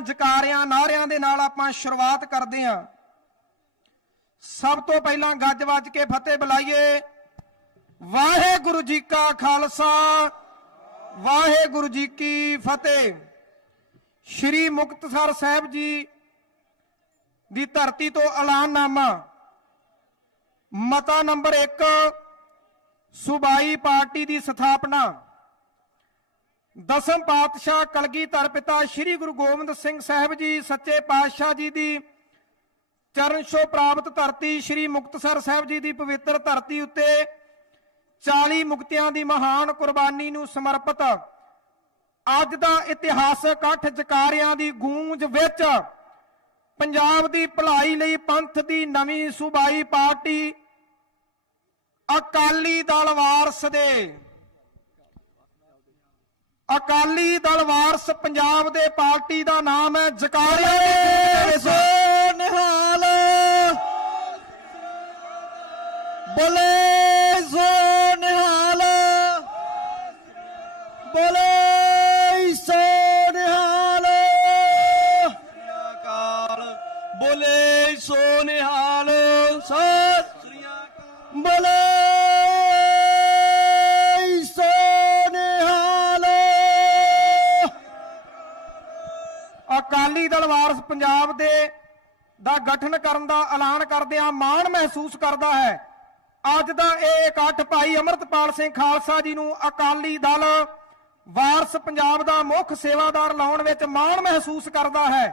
ਜਕਾਰਿਆਂ ਨਾਰਿਆਂ ਦੇ ਨਾਲ ਆਪਾਂ ਸ਼ੁਰੂਆਤ ਕਰਦੇ ਹਾਂ। ਸਭ ਤੋਂ ਪਹਿਲਾਂ ਗੱਜ ਵੱਜ ਕੇ ਫਤਿਹ ਬੁਲਾਈਏ। ਵਾਹਿਗੁਰੂ ਜੀ ਕਾ ਖਾਲਸਾ, ਵਾਹਿਗੁਰੂ ਜੀ ਕੀ ਫਤਿਹ। ਸ਼੍ਰੀ ਮੁਕਤਸਰ ਸਾਹਿਬ ਜੀ ਦੀ ਧਰਤੀ ਤੋਂ ਐਲਾਨਨਾਮਾ। ਮਤਾ ਨੰਬਰ 1 ਸੂਬਾਈ ਪਾਰਟੀ ਦੀ ਸਥਾਪਨਾ। ਦਸਮ ਪਾਤਸ਼ਾਹ ਕਲਗੀਧਰ ਪਿਤਾ ਸ੍ਰੀ ਗੁਰੂ ਗੋਬਿੰਦ ਸਿੰਘ ਸਾਹਿਬ ਜੀ ਸੱਚੇ ਪਾਤਸ਼ਾਹ ਜੀ ਦੀ ਚਰਨ ਛੋਹ ਪ੍ਰਾਪਤ ਧਰਤੀ, ਸ੍ਰੀ ਮੁਕਤਸਰ ਸਾਹਿਬ ਜੀ ਦੀ ਪਵਿੱਤਰ ਧਰਤੀ ਉੱਤੇ 40 ਮੁਕਤਿਆਂ ਦੀ ਮਹਾਨ ਕੁਰਬਾਨੀ ਨੂੰ ਸਮਰਪਿਤ ਅੱਜ ਦਾ ਇਤਿਹਾਸਕ ਅੱਠ ਜਕਾਰਿਆਂ ਦੀ ਗੂੰਜ ਵਿੱਚ ਪੰਜਾਬ ਦੀ ਭਲਾਈ ਲਈ ਪੰਥ ਦੀ ਨਵੀਂ ਸੂਬਾਈ ਪਾਰਟੀ ਅਕਾਲੀ ਦਲ ਵਾਰਸ ਦੇ ਅਕਾਲੀ ਦਲ ਵਾਰਸ ਪੰਜਾਬ ਦੇ ਪਾਰਟੀ ਦਾ ਨਾਮ ਹੈ ਜਕਾਰਿਆਂ ਸੋ ਨਿਹਾਲ ਬੋਲੇ ਸੋ ਨਿਹਾਲ ਬੋਲੇ ਸੋ ਨਿਹਾਲ ਅਕਾਲ। ਬੋਲੇ ਸੋ ਨਿਹਾਲ ਅਕਾਲੀ ਦਲ ਵਾਰਸ ਪੰਜਾਬ ਦੇ ਦਾ ਗਠਨ ਕਰਨ ਦਾ ਐਲਾਨ ਕਰਦਿਆਂ ਮਾਣ ਮਹਿਸੂਸ ਕਰਦਾ ਹੈ। ਅੱਜ ਦਾ ਇਹ ਇਕੱਠ ਭਾਈ ਅਮਰਤਪਾਲ ਸਿੰਘ ਖਾਲਸਾ ਜੀ ਨੂੰ ਅਕਾਲੀ ਦਲ ਵਾਰਸ ਪੰਜਾਬ ਦਾ ਮੁੱਖ ਸੇਵਾਦਾਰ ਲਾਉਣ ਵਿੱਚ ਮਾਣ ਮਹਿਸੂਸ ਕਰਦਾ ਹੈ।